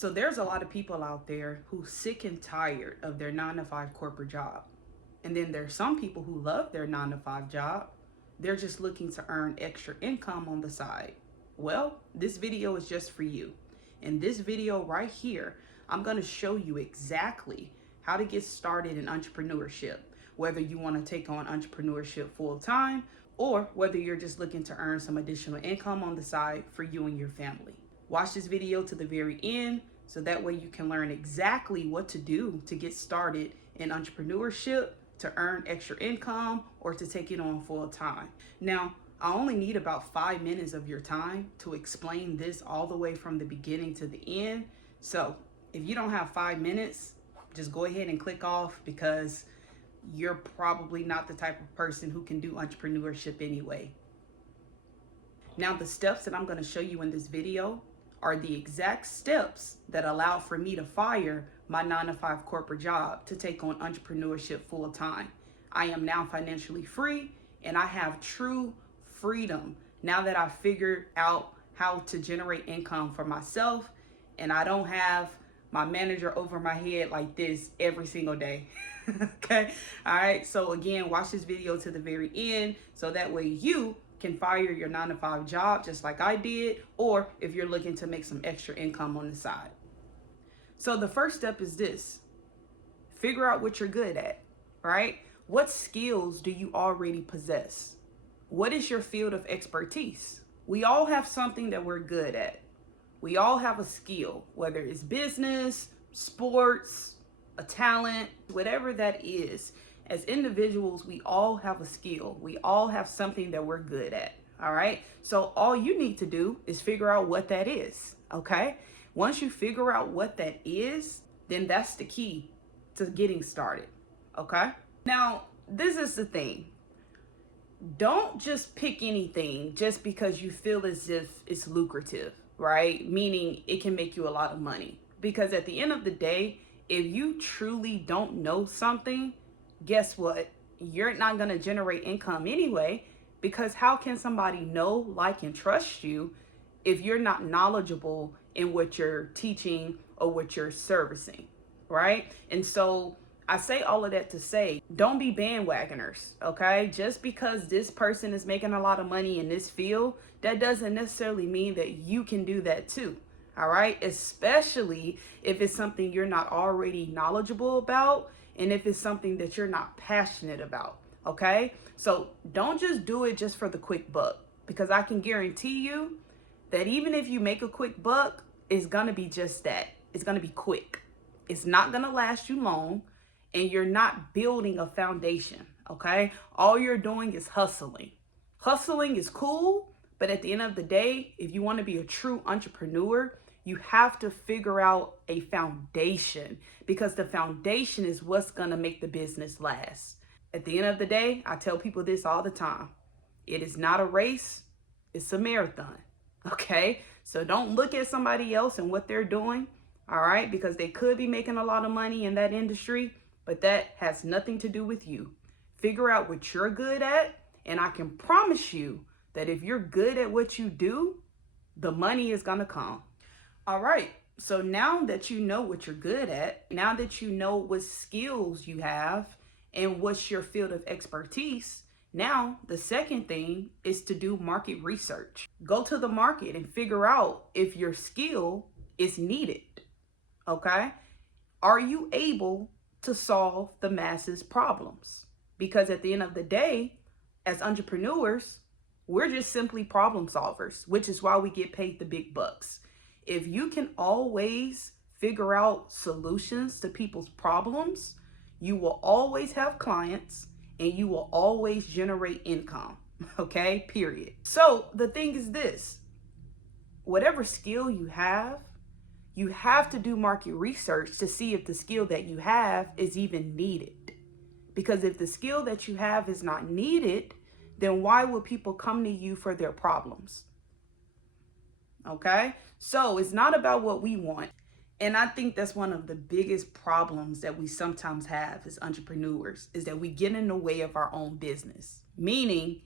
So there's a lot of people out there who's sick and tired of their 9-to-5 corporate job. And then there's some people who love their 9-to-5 job. They're just looking to earn extra income on the side. Well, this video is just for you. In this video right here, I'm going to show you exactly how to get started in entrepreneurship, whether you want to take on entrepreneurship full time or whether you're just looking to earn some additional income on the side for you and your family. Watch this video to the very end so that way you can learn exactly what to do to get started in entrepreneurship, to earn extra income, or to take it on full time. Now, I only need about 5 minutes of your time to explain this all the way from the beginning to the end. So if you don't have 5 minutes, just go ahead and click off because you're probably not the type of person who can do entrepreneurship anyway. Now, the steps that I'm going to show you in this video are the exact steps that allow for me to fire my 9-to-5 corporate job to take on entrepreneurship full time. I am now financially free and I have true freedom now that I've figured out how to generate income for myself and I don't have my manager over my head like this every single day. Okay. All right. So again, watch this video to the very end so that way you can fire your 9-to-5 job just like I did, or if you're looking to make some extra income on the side. So the first step is this: figure out what you're good at, right? What skills do you already possess? What is your field of expertise? We all have something that we're good at. We all have a skill, whether it's business, sports, a talent, whatever that is. As individuals, we all have a skill. We all have something that we're good at. All right. So all you need to do is figure out what that is. Okay. Once you figure out what that is, then that's the key to getting started. Okay. Now, this is the thing. Don't just pick anything just because you feel as if it's lucrative, right? Meaning it can make you a lot of money. Because at the end of the day, if you truly don't know something, guess what? You're not going to generate income anyway, because how can somebody know, like, and trust you if you're not knowledgeable in what you're teaching or what you're servicing, right? And so I say all of that to say, don't be bandwagoners, okay? Just because this person is making a lot of money in this field, that doesn't necessarily mean that you can do that too, all right? Especially if it's something you're not already knowledgeable about and if it's something that you're not passionate about, okay? So don't just do it just for the quick buck, because I can guarantee you that even if you make a quick buck, it's gonna be just that. It's gonna be quick. It's not gonna last you long, and you're not building a foundation, okay? All you're doing is hustling. Hustling is cool, but at the end of the day, if you wanna be a true entrepreneur, you have to figure out a foundation, because the foundation is what's going to make the business last. At the end of the day, I tell people this all the time. It is not a race, it's a marathon. Okay? So don't look at somebody else and what they're doing, all right? Because they could be making a lot of money in that industry, but that has nothing to do with you. Figure out what you're good at, and I can promise you that if you're good at what you do, the money is going to come. All right, so now that you know what you're good at, now that you know what skills you have and what's your field of expertise, now the second thing is to do market research. Go to the market and figure out if your skill is needed, okay? Are you able to solve the masses' problems? Because at the end of the day, as entrepreneurs, we're just simply problem solvers, which is why we get paid the big bucks. If you can always figure out solutions to people's problems, you will always have clients and you will always generate income, okay? Period. So the thing is this: whatever skill you have to do market research to see if the skill that you have is even needed. Because if the skill that you have is not needed, then why would people come to you for their problems? Okay, so it's not about what we want. And I think that's one of the biggest problems that we sometimes have as entrepreneurs, is that we get in the way of our own business. Meaning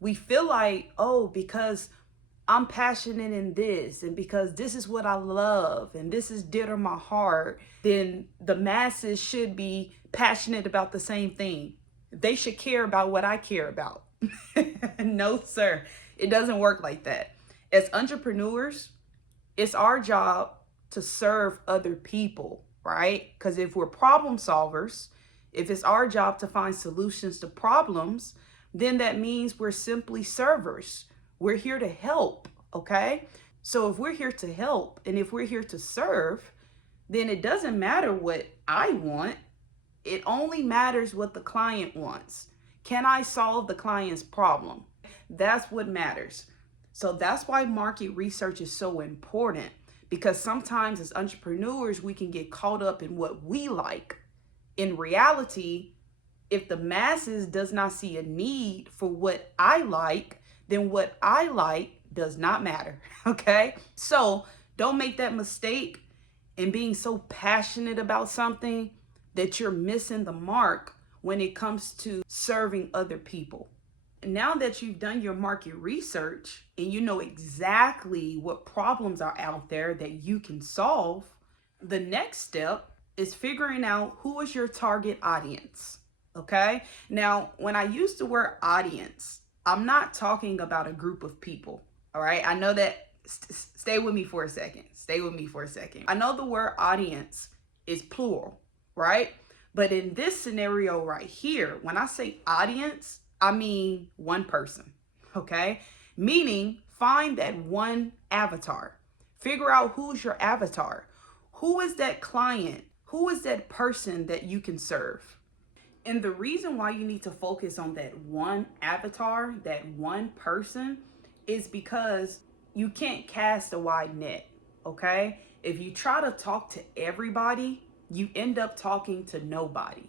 we feel like, oh, because I'm passionate in this, and because this is what I love and this is dear to my heart, then the masses should be passionate about the same thing. They should care about what I care about. No, sir. It doesn't work like that. As entrepreneurs, it's our job to serve other people, right? Because if we're problem solvers, if it's our job to find solutions to problems, then that means we're simply servers. We're here to help, okay? So if we're here to help and if we're here to serve, then it doesn't matter what I want. It only matters what the client wants. Can I solve the client's problem? That's what matters. So that's why market research is so important, because sometimes as entrepreneurs, we can get caught up in what we like. In reality, if the masses does not see a need for what I like, then what I like does not matter, okay? So don't make that mistake in being so passionate about something that you're missing the mark when it comes to serving other people. Now that you've done your market research and you know exactly what problems are out there that you can solve, the next step is figuring out who is your target audience. Okay? Now, when I use the word audience, I'm not talking about a group of people. All right? I know that. Stay with me for a second. Stay with me for a second. I know the word audience is plural, right? But in this scenario right here, when I say audience, I mean one person, okay? Meaning find that one avatar. Figure out who's your avatar. Who is that client? Who is that person that you can serve? And the reason why you need to focus on that one avatar, that one person, is because you can't cast a wide net, okay? If you try to talk to everybody, you end up talking to nobody.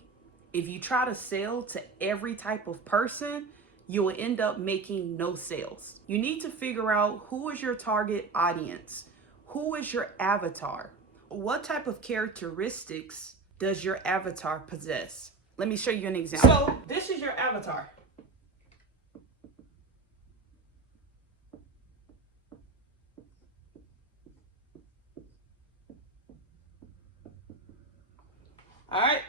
If you try to sell to every type of person, you will end up making no sales. You need to figure out who is your target audience. Who is your avatar? What type of characteristics does your avatar possess? Let me show you an example. So this is your avatar. All right.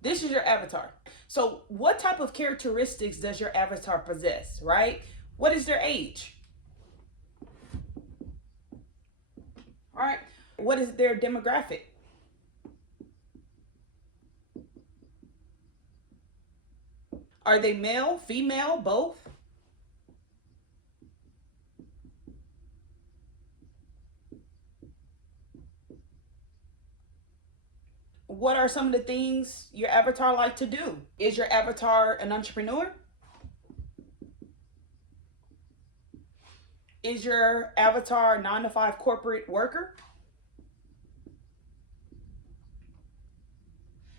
This is your avatar. So what type of characteristics does your avatar possess, right? What is their age? All right. What is their demographic? Are they male, female, both? What are some of the things your avatar like to do? Is your avatar an entrepreneur? Is your avatar a 9-to-5 corporate worker?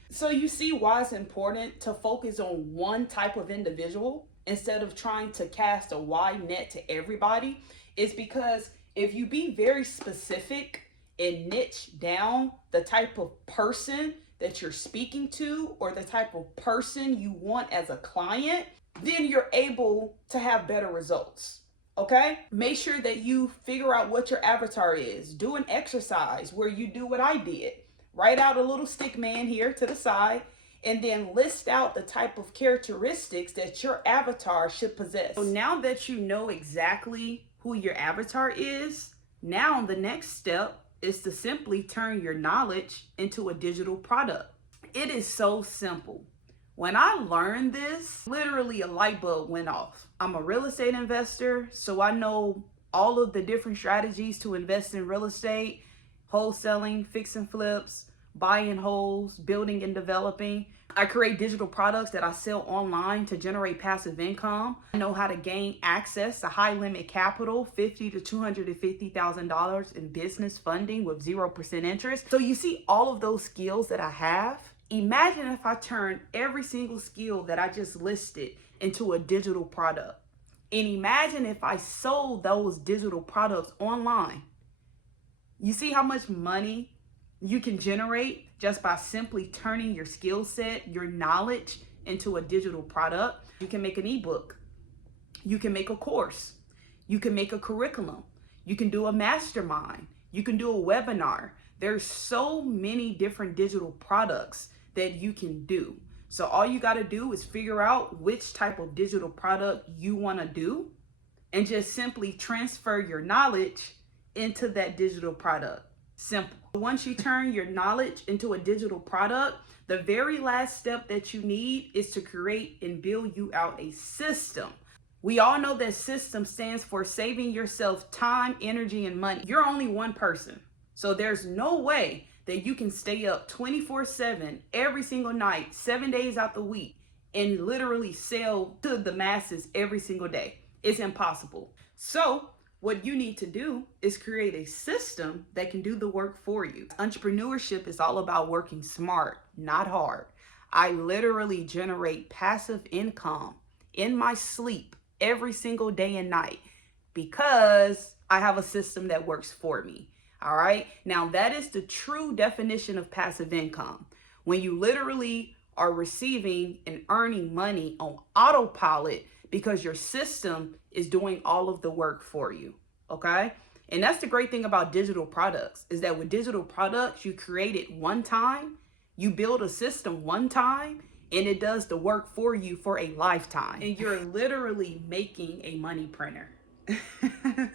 So you see why it's important to focus on one type of individual instead of trying to cast a wide net to everybody. It's because if you be very specific and niche down the type of person that you're speaking to or the type of person you want as a client, then you're able to have better results. Okay? Make sure that you figure out what your avatar is. Do an exercise where you do what I did. Write out a little stick man here to the side and then list out the type of characteristics that your avatar should possess. So now that you know exactly who your avatar is, now the next step is to simply turn your knowledge into a digital product. It is so simple. When I learned this, literally a light bulb went off. I'm a real estate investor, so I know all of the different strategies to invest in real estate: wholesaling, fix and flips, buying wholes, building and developing. I create digital products that I sell online to generate passive income. I know how to gain access to high limit capital, $50,000 to $250,000 in business funding with 0% interest. So you see all of those skills that I have. Imagine if I turn every single skill that I just listed into a digital product. And imagine if I sold those digital products online. You see how much money you can generate just by simply turning your skill set, your knowledge into a digital product. You can make an ebook. You can make a course. You can make a curriculum. You can do a mastermind. You can do a webinar. There's so many different digital products that you can do. So all you got to do is figure out which type of digital product you want to do and just simply transfer your knowledge into that digital product. Simple. Once you turn your knowledge into a digital product, the very last step that you need is to create and build you out a system. We all know that system stands for saving yourself time, energy, and money. You're only one person. So there's no way that you can stay up 24/7 every single night, 7 days out the week, and literally sell to the masses every single day. It's impossible. So what you need to do is create a system that can do the work for you. Entrepreneurship is all about working smart, not hard. I literally generate passive income in my sleep every single day and night because I have a system that works for me. All right. Now that is the true definition of passive income. When you literally are receiving and earning money on autopilot because your system is doing all of the work for you. Okay. And that's the great thing about digital products is that with digital products, you create it one time, you build a system one time, and it does the work for you for a lifetime. And you're literally making a money printer.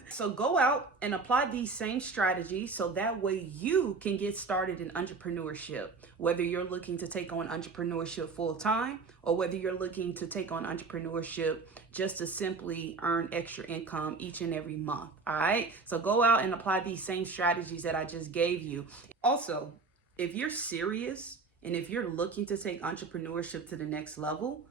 So go out and apply these same strategies so that way you can get started in entrepreneurship, whether you're looking to take on entrepreneurship full time or whether you're looking to take on entrepreneurship just to simply earn extra income each and every month. All right. So go out and apply these same strategies that I just gave you. Also, if you're serious and if you're looking to take entrepreneurship to the next level,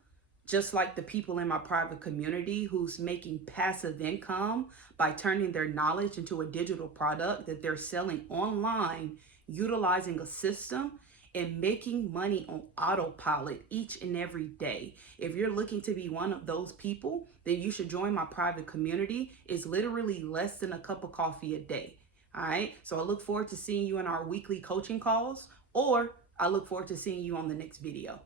just like the people in my private community who's making passive income by turning their knowledge into a digital product that they're selling online, utilizing a system and making money on autopilot each and every day. If you're looking to be one of those people, then you should join my private community. It's literally less than a cup of coffee a day. All right. So I look forward to seeing you in our weekly coaching calls, or I look forward to seeing you on the next video.